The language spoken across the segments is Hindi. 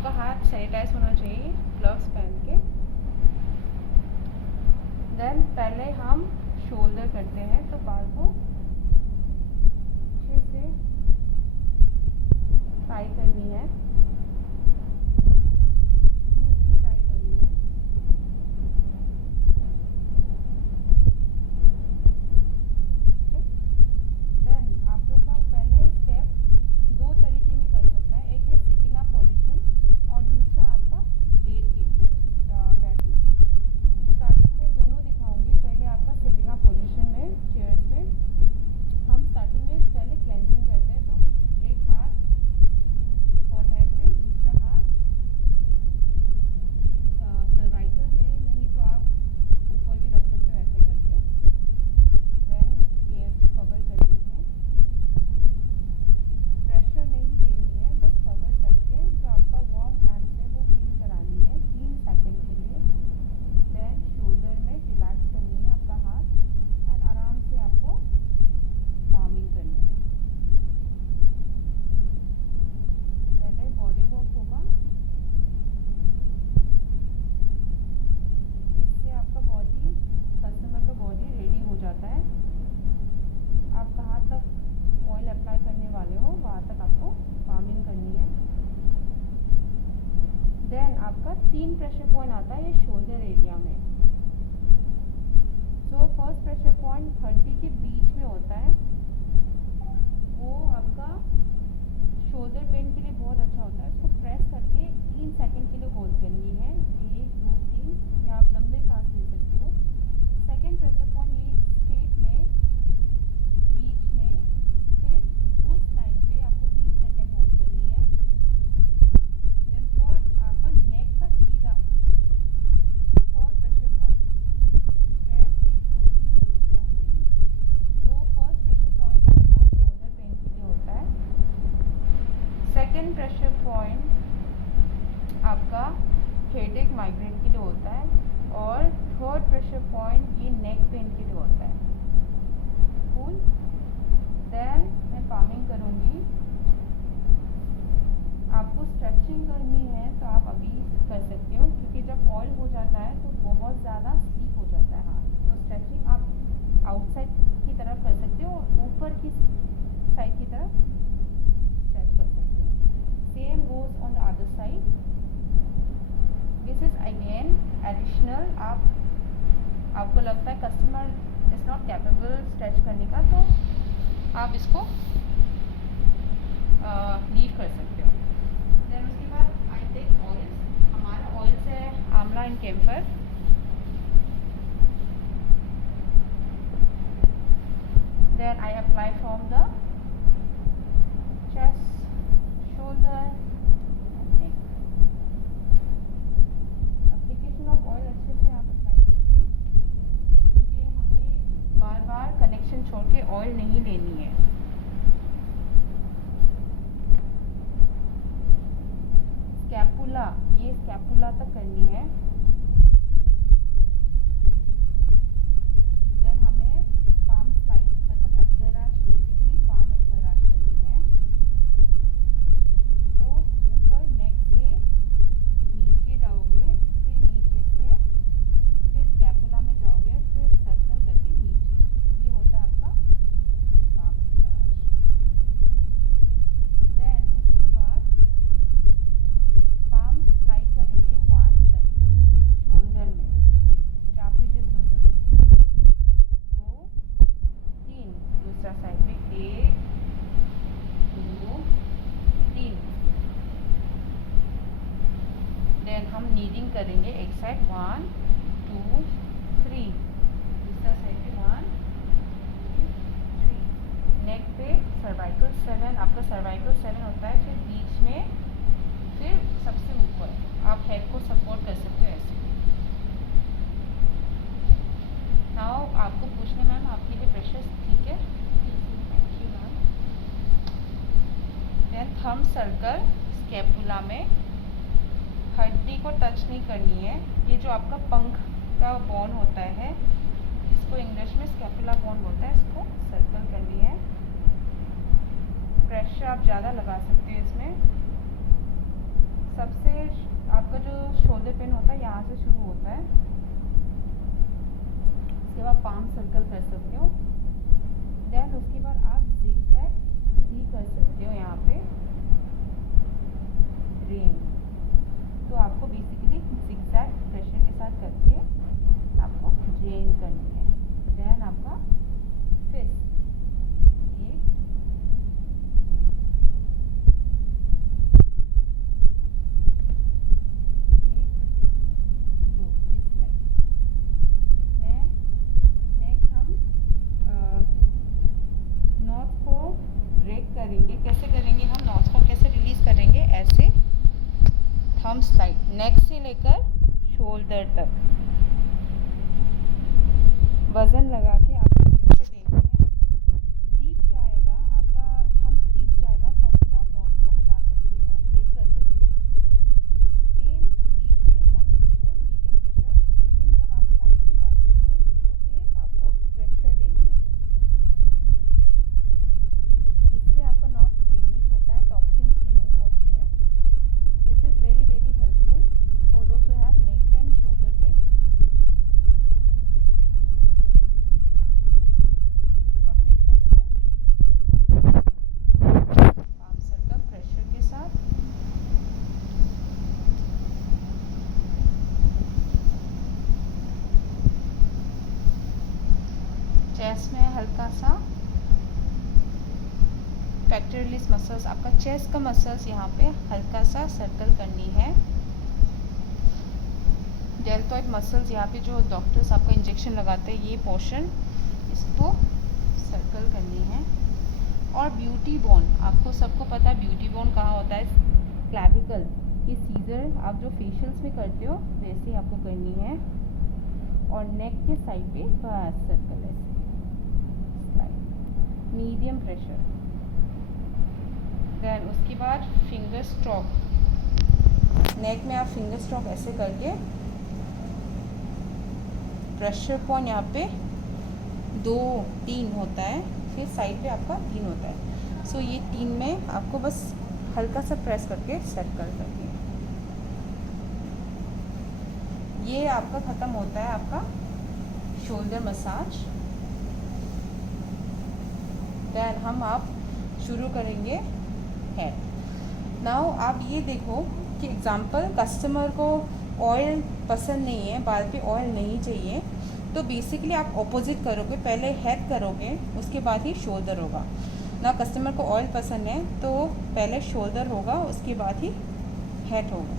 आपका हाथ सैनिटाइज होना चाहिए ग्लव्स पहन के। देन पहले हम शोल्डर करते हैं, तो बाल को अच्छे से टाई करनी है, लूजली टाई करनी है। देन आप लोग का पहले स्टेप दो तरीके में कर सकता है, एक है सिटिंग अप पोजीशन और दूसरा आपका लेट के बैठने। स्टार्टिंग में दोनों दिखाऊंगी। पहले आपका सिटिंग अप पोजीशन में चेयर्स में हम स्टार्टिंग में पहले क्लेंजिंग करते हैं, तो एक हाथ फॉरहेड में, दूसरा हाथ सर्वाइकल में, नहीं तो आप ऊपर भी रख सकते हो ऐसे करके। देन ईयर्स को कवर करनी है, प्रेशर नहीं देनी है, बस कवर करके जो आपका वार्म हैंड्स है वो फील करानी है 3 सेकंड के लिए। देन शोल्डर में रिलैक्स करनी है आपका हाथ एंड आराम से आपको वार्मिंग करनी है। पहले बॉडी वर्क होगा, इससे आपका बॉडी, कस्टमर का बॉडी रेडी हो जाता है। आप कहाँ तक ऑयल अप्लाई करने वाले हो वहाँ तक आपको वार्मिंग करनी है। देन आपका 3 प्रेशर पॉइंट आता है ये शोल्डर एरिया में। जो फर्स्ट प्रेशर पॉइंट हड्डी के बीच में होता है, वो आपका शोल्डर पेन के लिए बहुत अच्छा होता है। इसको प्रेस करके 3 सेकंड के लिए होल्ड करनी है, 1 2 3, या आप लंबे सांस ले सकते हो। सेकंड प्रेशर पॉइंट ये स्ट्रेट में बीच में, फिर उस लाइन पे आपको 3 सेकंड होल्ड करनी है। देन थर्ड आपका नेक का सीधा third pressure point, press 1 2 3 and release. तो फर्स्ट प्रेशर पॉइंट आपका शोल्डर पेन के लिए होता है। सेकंड प्रेशर पॉइंट आपका हेडेक माइग्रेन के लिए होता है, और थर्ड प्रेशर पॉइंट ये नेक पेन के लिए होता है। कूल। देन मैं पामिंग करूँगी। आपको स्ट्रेचिंग करनी है तो आप अभी कर सकते हो, क्योंकि जब ऑयल हो जाता है तो बहुत ज़्यादा स्लीप हो जाता है हाथ। तो स्ट्रेचिंग आप आउटसाइड की तरफ कर सकते हो और ऊपर की साइड की तरफ स्ट्रेच कर सकते हो। Same goes on the other side. This is again additional. आपको लगता है customer is not capable stretch करने का, तो आप इसको लीव कर सकते हो। देन उसके बाद आई टेक ऑयल्स। हमारा ऑयल्स है आंवला and camphor. Then I apply from the chest, shoulder and neck. Application of oil अच्छे से आप अप्लाई करोगे, क्योंकि हमें बार बार कनेक्शन छोड़ के ऑयल नहीं लेनी है। स्कैपुला, ये स्कैपुला तक करनी है। देन हमें पाम स्लाइड, मतलब एक्सराज, बेसिकली पाम एक्सराज करनी है। तो ऊपर नेक से नीचे जाओगे, फिर नीचे से फिर स्कैपुला में जाओगे, फिर सर्कल करके नीचे। ये होता है आपका पाम एक्सराज। देन उसके बाद पाम स्लाइड करेंगे वन साइड शोल्डर में, ट्रापेजियस मसल। 2 3, दूसरा साइड में 1 2 3। देन हम नीडिंग करेंगे एक साइड 1 2 3, दूसरा साइड पे 1 2 3। नेक पे सर्वाइकल 7, आपका सर्वाइकल 7 होता है, फिर बीच में, फिर सबसे ऊपर आप हेड को सपोर्ट कर सकते हो ऐसे। नाउ आपको पूछना, मैम आपके लिए प्रेशर ठीक है? Thank you ma'am. Then thumb circle scapula में, हड्डी को टच नहीं करनी है। ये जो आपका पंख का बोन होता है, इसको इंग्लिश में स्कैपुला बोन बोलता है, इसको सर्कल करनी है। प्रेशर आप ज़्यादा लगा सकते हो इसमें। सबसे आपका जो शोल्डर पेन होता है यहाँ से शुरू होता है, उसके बाद पाम सर्कल कर सकते हो, देन उसके बाद आप जिगजैग भी कर सकते हो यहाँ पे रेन। तो आपको बेसिकली जिगजैग प्रेशर के साथ करके आपको रेन करनी है। देन आपका फिस्ट, एक दो, इस लाइन में। नेक्स्ट हम नॉट को ब्रेक करेंगे। कैसे करेंगे हम नॉट को, कैसे रिलीज करेंगे? ऐसे थंब स्लाइड, नेक से लेकर शोल्डर तक वजन लगा के आपको प्रेशर देना है। डीप जाएगा आपका थंब, डीप जाएगा तभी आप नॉट को हटा सकते हो, ब्रेक कर सकते हो। सेम बीच में कम प्रेशर, मीडियम प्रेशर, लेकिन जब आप साइड में जाते हो तो फिर आपको प्रेशर देनी है। इससे आपका नॉट रिलीज होता है, टॉक्सिन्स रिमूव होती है। This is very very helpful for those who have neck pain, shoulder pain. Palm circle pressure के साथ। चेस्ट में हल्का सा पेक्टोरलिस मसल्स, आपका चेस्ट का मसल्स यहाँ पे हल्का सा सर्कल करनी है। डेल्टॉइड मसल्स यहाँ पे जो डॉक्टर्स आपको इंजेक्शन लगाते हैं, ये पोर्शन इसको सर्कल करनी है। और ब्यूटी बोन, आपको सबको पता है ब्यूटी बोन कहाँ होता है? क्लैविकल। ये सीजर आप जो फेशियल्स में करते हो वैसे ही आपको करनी है। और नेक के साइड पे बस सर्कल ऐसे स्लाइड, मीडियम प्रेशर। देन उसके बाद फिंगर स्ट्रोक, नेक में आप फिंगर स्ट्रोक ऐसे करके प्रेशर पॉइंट यहाँ पे 2 3 होता है, फिर साइड पे आपका 3 होता है। सो ये 3 में आपको बस हल्का सा प्रेस करके सर्कल करके, ये आपका ख़त्म होता है आपका शोल्डर मसाज। देन हम आप शुरू करेंगे हेड। नाउ आप ये देखो कि एग्जांपल कस्टमर को ऑयल पसंद नहीं है, बाल पे ऑयल नहीं चाहिए, तो बेसिकली आप ऑपोजिट करोगे, पहले हेड करोगे उसके बाद ही शोल्डर होगा ना। कस्टमर को ऑयल पसंद है तो पहले शोल्डर होगा उसके बाद ही हेड होगा।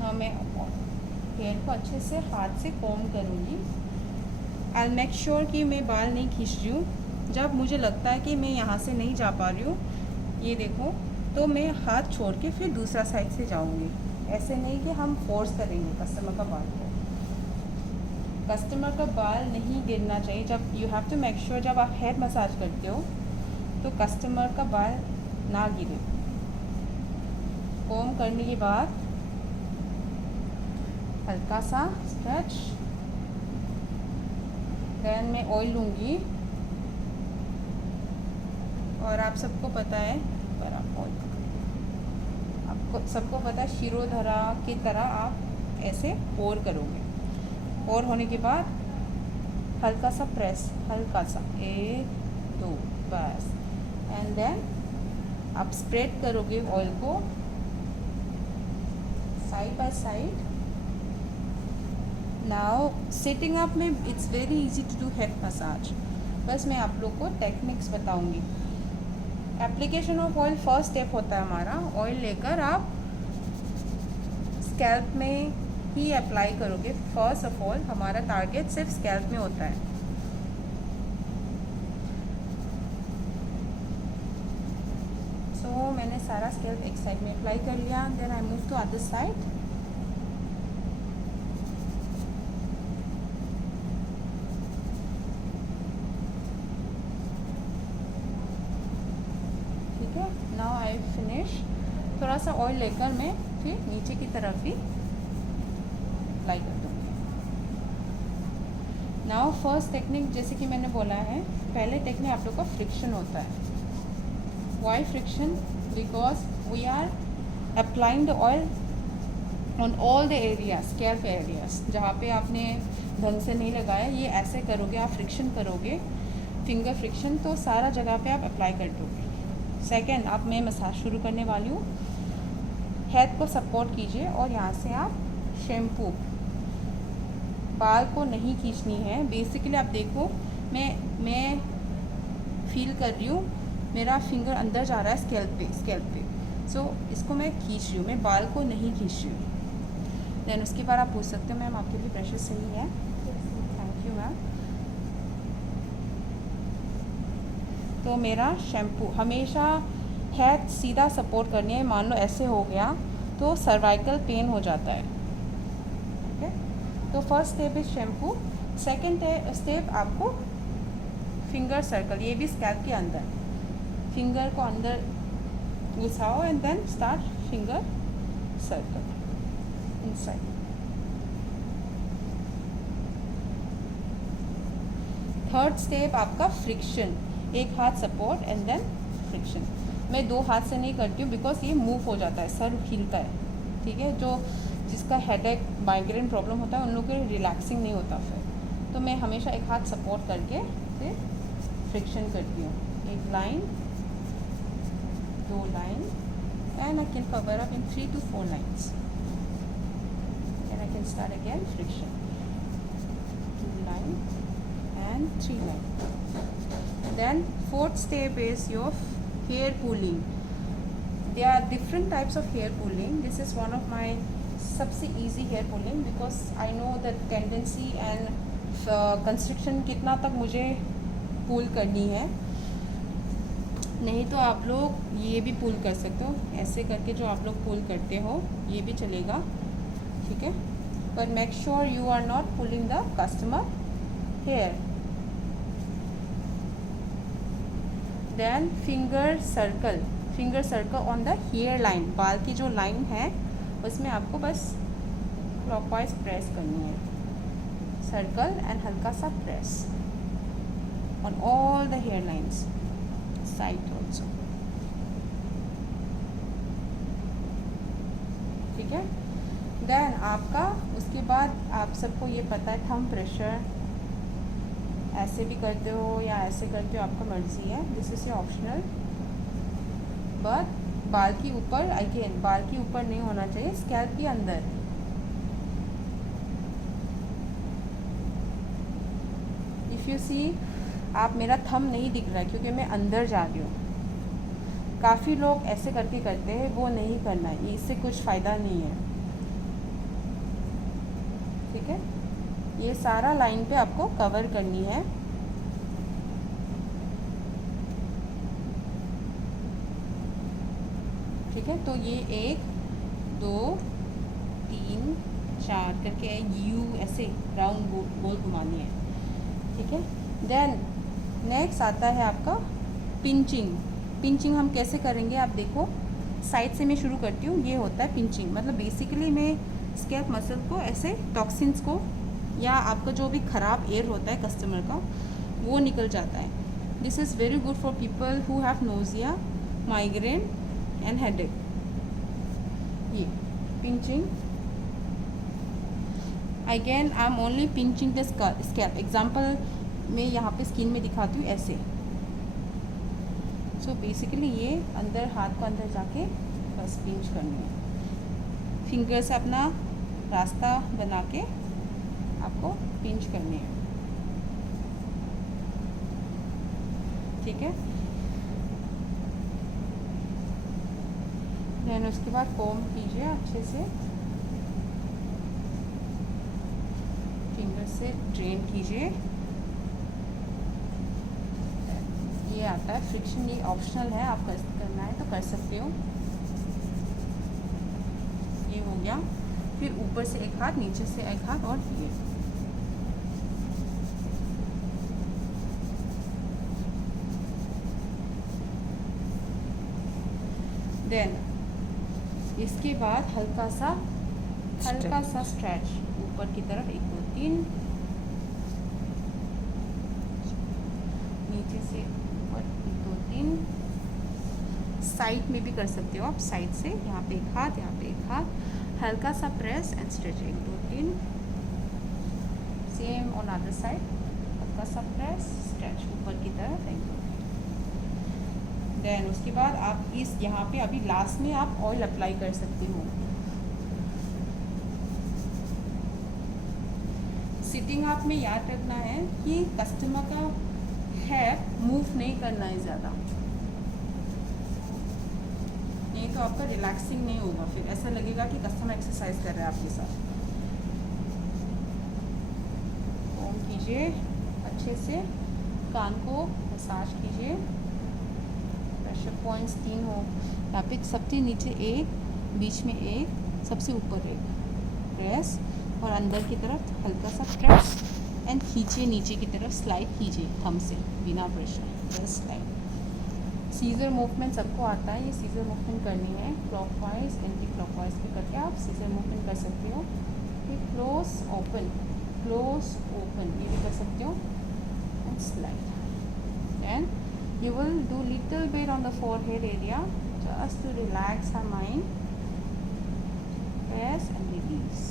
हाँ, मैं हेड को अच्छे से हाथ से कॉम्ब करूँगी। आई मेक श्योर कि मैं बाल नहीं खींच रही हूँ। जब मुझे लगता है कि मैं यहाँ से नहीं जा पा रही हूँ, ये देखो, तो मैं हाथ छोड़ के फिर दूसरा साइड से जाऊँगी। ऐसे नहीं कि हम फोर्स करेंगे कस्टमर का बाल को। कस्टमर का बाल नहीं गिरना चाहिए। जब you have to make sure जब आप हेड मसाज करते हो तो कस्टमर का बाल ना गिरे। कॉम्ब करने के बाद हल्का सा स्ट्रेच, देन मैं ऑयल लूँगी। और आप सबको पता है, पर आप ऑयल, आपको सबको पता है शिरोधारा की तरह आप ऐसे पोर करोगे। पोर होने के बाद हल्का सा प्रेस, हल्का सा 1 2 बस, एंड देन आप स्प्रेड करोगे ऑयल को side by side. Now sitting up में it's very easy to do head massage. बस मैं आप लोग को टेक्निक्स बताऊंगी। Application of oil first step होता है हमारा। ऑयल लेकर आप स्कैल्प में ही अप्लाई करोगे। फर्स्ट ऑफ ऑल हमारा टारगेट सिर्फ स्कैल्प में होता है। सो मैंने सारा स्कैल्प एक साइड में अप्लाई कर लिया। Then I move to other side. ठीक है, नाउ आई फिनिश। थोड़ा सा ऑयल लेकर मैं फिर नीचे की तरफ भी अप्लाई कर दूँगी। नाउ फर्स्ट टेक्निक, जैसे कि मैंने बोला है, पहले टेक्निक आप लोग का फ्रिक्शन होता है। Why friction? Because we are applying the oil on all the areas, scalp areas जहाँ पे आपने ढंग से नहीं लगाया, ये ऐसे करोगे, आप फ्रिक्शन करोगे, फिंगर फ्रिक्शन, तो सारा जगह पे आप अप्लाई कर दोगे। सेकंड, आप मैं मसाज शुरू करने वाली हूँ। हेड को सपोर्ट कीजिए और यहाँ से आप शैम्पू, बाल को नहीं खींचनी है। बेसिकली आप देखो, मैं फील कर रही हूँ, मेरा फिंगर अंदर जा रहा है स्कैल्प पे, सो इसको मैं खींच रही हूँ, मैं बाल को नहीं खींच रही हूँ। देन उसके बाद आप पूछ सकते हो मैम आपके भी प्रेशर सही है? Thank you ma'am. तो मेरा शैम्पू हमेशा हेड सीधा सपोर्ट करनी है। मान लो ऐसे हो गया तो सर्वाइकल पेन हो जाता है। ओके, तो first step is shampoo. Second step आपको फिंगर सर्कल, ये भी स्कैल्प के अंदर, फिंगर को अंदर घुसाओ and then start finger circle inside. Third step आपका फ्रिक्शन, एक हाथ सपोर्ट एंड देन फ्रिक्शन। मैं दो हाथ से नहीं करती हूँ बिकॉज ये मूव हो जाता है, सर हिलता है, ठीक है। जो जिसका हेडेक, माइग्रेन प्रॉब्लम होता है उन लोगों के रिलैक्सिंग नहीं होता फिर, तो मैं हमेशा एक हाथ सपोर्ट करके फिर फ्रिक्शन करती हूँ। एक लाइन, दो line, and I can cover up in 3 to 4 lines, and I can start again friction, 2 line and 3 line. Then fourth step is your hair pulling. There are different types of hair pulling. This is one of my सबसे easy hair pulling because I know the tendency and constriction कितना तक मुझे पुल करनी है। नहीं तो आप लोग ये भी पुल कर सकते हो, ऐसे करके जो आप लोग पुल करते हो ये भी चलेगा, ठीक है। पर make sure you are not pulling the customer hair. Then finger circle on the hair line, बाल की जो लाइन है उसमें आपको बस क्लॉकवाइज प्रेस करनी है, सर्कल एंड हल्का सा press on all the hair lines, side also, ठीक है। देन आपका उसके बाद आप सबको ये पता है थंब प्रेशर, ऐसे भी करते हो या ऐसे करते हो, आपका मर्जी है, दिस इज ऑप्शनल। बट बाल के ऊपर, अगेन बाल के ऊपर नहीं होना चाहिए, स्कैल्प के अंदर। इफ़ यू सी, आप मेरा थंब नहीं दिख रहा है क्योंकि मैं अंदर जा रही हूँ। काफ़ी लोग ऐसे करके करते हैं, वो नहीं करना है, इससे कुछ फ़ायदा नहीं है, ठीक है। ये सारा लाइन पे आपको कवर करनी है। ठीक है, तो ये 1 2 3 4 करके यू ऐसे राउंड गोल घुमानी है, ठीक है। देन नेक्स्ट आता है आपका पिंचिंग हम कैसे करेंगे आप देखो, साइड से मैं शुरू करती हूँ। ये होता है पिंचिंग, मतलब बेसिकली मैं स्कैल्प मसल को ऐसे टॉक्सिन्स को या आपका जो भी ख़राब एयर होता है कस्टमर का वो निकल जाता है। This is very good for people who have nausea, migraine and headache. ये pinching, again I am only pinching the scalp. Example मैं यहाँ पे स्किन में दिखाती हूँ ऐसे। सो बेसिकली ये अंदर, हाथ को अंदर जाके बस पिंच करनी है, फिंगर से अपना रास्ता बना के आपको पिंच करनी है, ठीक है। देन उसके बाद कोम कीजिए अच्छे से, फिंगर से ड्रेन कीजिए। ये आता है फ्रिक्शन, ये ऑप्शनल है, आप करना है तो कर सकते हो। ये हो गया, फिर ऊपर से एक हाथ, नीचे से एक हाथ, और ये देन इसके बाद हल्का सा स्ट्रेच ऊपर की तरफ, 1 2 3, नीचे से ऊपर 1 2 3, साइड में भी कर सकते हो आप, साइड से यहाँ पे एक हाथ, यहाँ पे एक हाथ, हल्का सा press and stretch, 1 2 3, same on other side, हल्का सा प्रेस स्ट्रेच ऊपर की तरफ, देन उसके बाद आप इस यहाँ पे अभी लास्ट में आप ऑयल अप्लाई कर सकते हो। सिटिंग आप में याद रखना है कि कस्टमर का हेड मूव नहीं करना है ज़्यादा, नहीं तो आपका रिलैक्सिंग नहीं होगा, फिर ऐसा लगेगा कि कस्टमर एक्सरसाइज कर रहा है आपके साथ। कॉम्ब कीजिए अच्छे से, कान को मसाज कीजिए, प्रेशर पॉइंट्स 3 हो, यहाँ पे सबसे नीचे 1, बीच में 1, सबसे ऊपर 1, प्रेस और अंदर की तरफ हल्का सा प्रेस एंड खींचिए, नीचे की तरफ स्लाइड कीजिए थंब से बिना pressure, press slide. Scissor movement सबको आता है, ये सीजर मूवमेंट करनी है, क्लॉकवाइज एंटी क्लॉकवाइज भी करके आप सीजर मूवमेंट कर सकते हो। फिर क्लोज ओपन ये भी कर सकते हो and slide. Then you will do little bit on the forehead area just to relax our mind, press and release,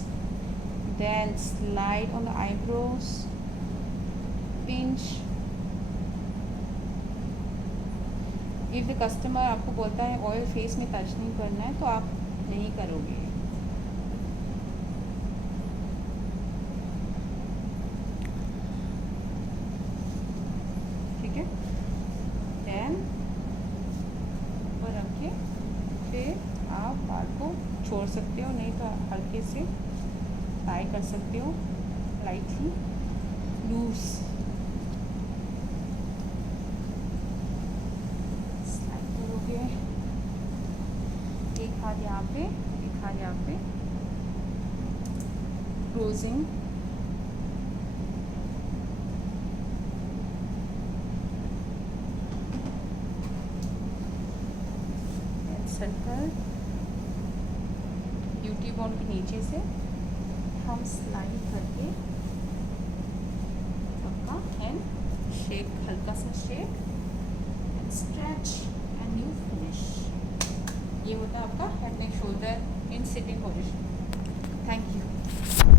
then slide on the eyebrows, pinch. if the customer आपको बोलता है ऑयल फेस में टच नहीं करना है तो आप नहीं करोगे। ठीक है, देन ऊपर रख के फिर आप बाल को छोड़ सकते हो, नहीं तो हल्के से टाई कर सकते हो, लाइटली लूज स्लाइड करोगे। एक हाथ यहाँ पे, एक हाथ यहाँ पे, क्लोजिंग, सर्कल, ब्यूटी बॉन के नीचे से हम स्लाइड करके पक्का एंड शेक, हल्का सा shake and stretch and you finish. ये होता है आपका head neck shoulder in sitting position. Thank you.